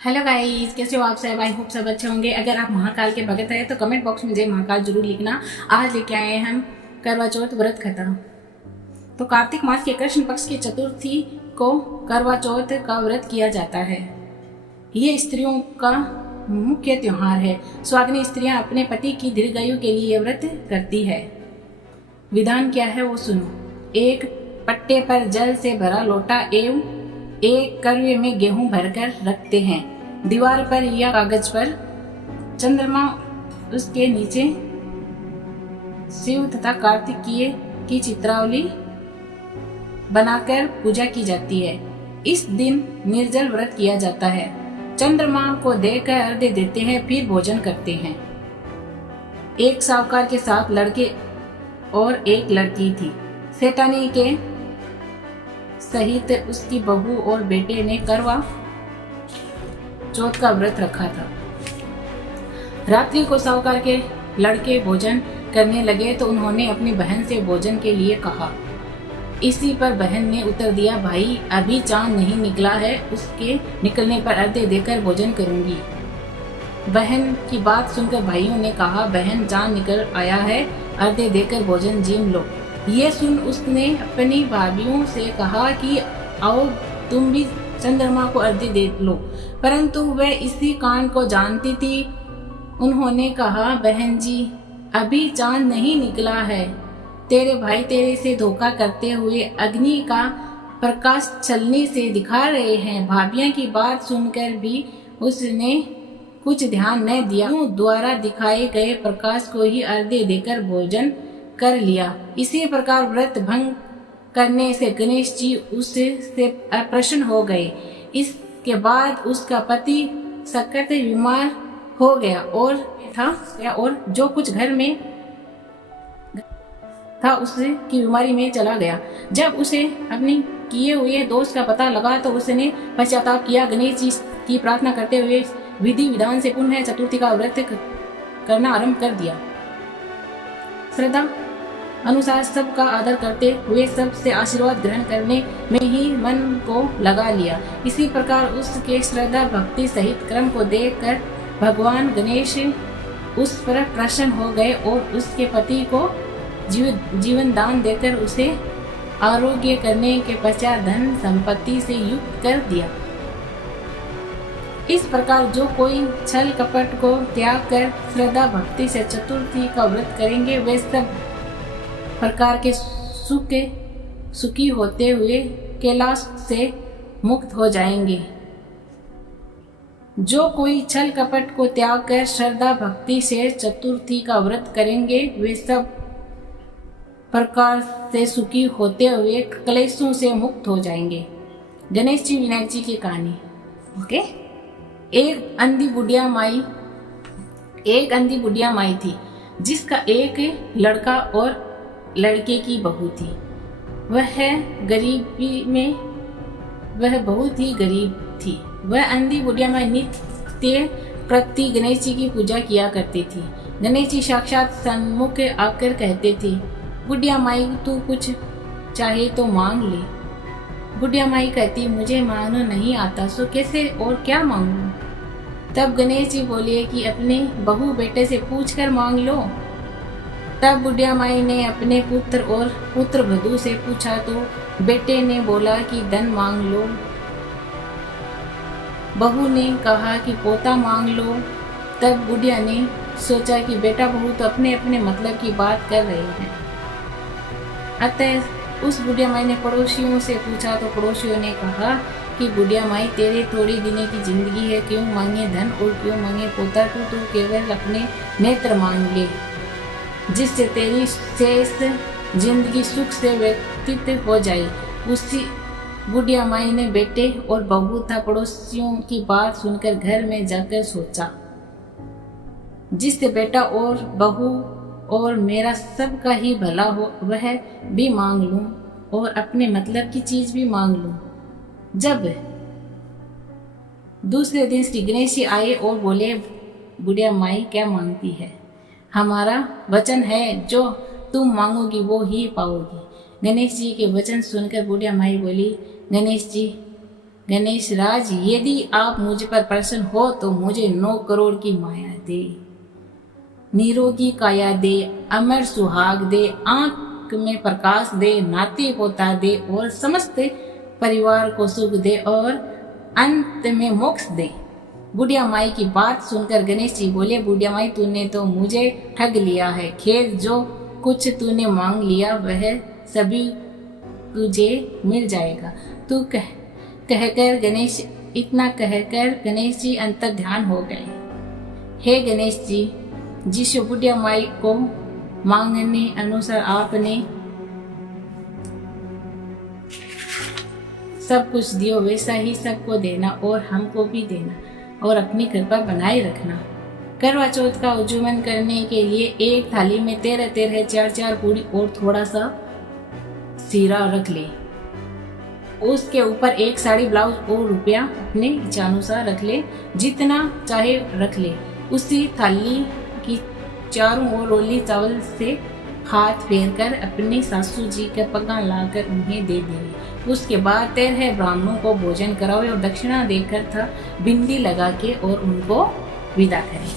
Hello guys, कैसे हो आप सब। आई होप सब अच्छे होंगे। अगर आप महाकाल के भगत हैं तो कमेंट बॉक्स में जय महाकाल जरूर लिखना। आज लेके आए हैं हम करवा चौथ व्रत कथा। तो कार्तिक मास के कृष्ण पक्ष की चतुर्थी को करवा चौथ का व्रत किया जाता है। ये स्त्रियों का मुख्य त्योहार है। स्वाग्नी स्त्रियां अपने पति की दीर्घायु के लिए व्रत करती है। विधान क्या है वो सुनो। एक पट्टे पर जल से भरा लोटा एवं एक करवे में गेहूं भरकर रखते हैं। दीवार पर या कागज पर चंद्रमा, उसके नीचे शिव तथा कार्तिकेय की चित्रावली बनाकर पूजा की जाती है। इस दिन निर्जल व्रत किया जाता है। चंद्रमा को देकर अर्घ्य देते हैं, फिर भोजन करते हैं। एक साहूकार के साथ लड़के और एक लड़की थी। सेठानी के सहित उसकी बहू और बेटे ने करवा चौथ का व्रत रखा था। रात्रि को साहूकार के लड़के भोजन करने लगे तो उन्होंने अपनी बहन से भोजन के लिए कहा। इसी पर बहन ने उत्तर दिया, भाई अभी चांद नहीं निकला है, उसके निकलने पर अर्घ्य देकर भोजन करूंगी। बहन की बात सुनकर भाइयों ने कहा, बहन चांद निकल आया है, अर्घ्य देकर भोजन जीम लो। ये सुन उसने अपनी भाभियों से कहा कि आओ तुम भी चंद्रमा को अर्घ्य दे लो, परंतु वह इसी कांड को जानती थी। उन्होंने कहा, बहन जी अभी चांद नहीं निकला है, तेरे भाई तेरे से धोखा करते हुए अग्नि का प्रकाश छलनी से दिखा रहे हैं। भाभियां की बात सुनकर भी उसने कुछ ध्यान न दिया, द्वारा दिखाए गए प्रकाश को ही अर्घ्य देकर भोजन कर लिया। इसी प्रकार व्रत भंग करने से गणेश जी उससे अप्रसन्न हो गए। इसके बाद उसका पति सख्त बीमार हो गया और जो कुछ घर में था उसकी बीमारी में चला गया। जब उसे अपने किए हुए दोष का पता लगा तो उसने पश्चाताप किया। गणेश जी की प्रार्थना करते हुए विधि विधान से पुनः चतुर्थी का व्रत करना आरंभ कर दिया। श्रद्धा अनुसार सबका आदर करते हुए सबसे आशीर्वाद ग्रहण करने में ही मन को लगा लिया। इसी प्रकार उसके श्रद्धा भक्ति सहित क्रम को देखकर भगवान गणेश उस पर प्रसन्न हो गए और उसके पति को जीवन दान देकर उसे आरोग्य करने के पश्चात धन संपत्ति से युक्त कर दिया। इस प्रकार जो कोई छल कपट को त्याग कर श्रद्धा भक्ति से चतुर्थी का व्रत करेंगे वे सब प्रकार के सुखी होते हुए कैलाश से मुक्त हो जाएंगे। जो कोई छल कपट को त्याग कर श्रद्धा भक्ति से चतुर्थी का व्रत करेंगे वे सब प्रकार से सुखी होते हुए क्लेशों से मुक्त हो जाएंगे। गणेश जी विनायक जी की कहानी। ओके। एक अंधी बुढ़िया माई थी जिसका एक लड़का और लड़के की बहू थी। वह बहुत ही गरीब थी। वह अंधी बुढ़िया माई नित्य प्रति गणेश जी की पूजा किया करती थी। गणेश जी साक्षात सन्मुख आकर कहते थे, बुढ़िया माई तू कुछ चाहे तो मांग ले। बुढ़िया माई कहती, मुझे मांगना नहीं आता, सो कैसे और क्या मांगूं। तब गणेश जी बोले कि अपने बहू बेटे से पूछ कर मांग लो। तब बुढ़िया माई ने अपने पुत्र और पुत्र वधू से पूछा तो बेटे ने बोला कि धन मांग लो। बहू ने कहा कि पोता मांग लो। तब बुढ़िया ने सोचा कि बेटा बहू तो अपने अपने मतलब की बात कर रहे हैं। अतः उस बुढ़िया माई ने पड़ोसियों से पूछा तो पड़ोसियों ने कहा कि बुढ़िया माई तेरे थोड़ी दिनों की जिंदगी है, क्यों मांगे धन और क्यों मांगे पोता, तू केवल अपने नेत्र मांग ले, जिससे तेरी शेष जिंदगी सुख से व्यतीत हो जाए। उसी बुढ़िया माई ने बेटे और बहू तथा पड़ोसियों की बात सुनकर घर में जाकर सोचा, जिससे बेटा और बहू और मेरा सबका ही भला हो वह भी मांग लूं और अपने मतलब की चीज भी मांग लूं। जब दूसरे दिन श्री गणेश जी आए और बोले, बुढ़िया माई क्या मांगती है? हमारा वचन है जो तुम मांगोगी वो ही पाओगी। गणेश जी के वचन सुनकर बुढ़िया माई बोली, गणेश जी गणेश राज, यदि आप मुझ पर प्रसन्न हो तो मुझे 9 करोड़ की माया दे, निरोगी काया दे, अमर सुहाग दे, आंख में प्रकाश दे, नाती पोता दे और समस्त परिवार को सुख दे और अंत में मोक्ष दे। बुढ़िया माई की बात सुनकर गणेश जी बोले, बुढ़िया माई, तूने तो मुझे ठग लिया है। खैर, जो कुछ तूने मांग लिया वह सभी तुझे मिल जाएगा। तू कहकर गणेश जी अंतर ध्यान हो गए। हे गणेश जी, जिस बुढ़िया माई को मांगने अनुसार आपने सब कुछ दियो, वैसा ही सबको देना और हमको भी देना और अपनी कृपा बनाए रखना। करवा चौथ का उज्जवल करने के लिए एक थाली में 13 4 पूरी और थोड़ा सा सीरा रख ले। उसके ऊपर एक साड़ी, ब्लाउज और रुपया अपने इच्छानुसार रख ले, जितना चाहे रख ले। उसी थाली की चारों ओर रोली चावल से हाथ फेर कर अपनी सासू जी के पगा लाकर उन्हें दे दे। उसके बाद 13 ब्राह्मणों को भोजन कराओ और दक्षिणा देकर था बिंदी लगा के और उनको विदा करें।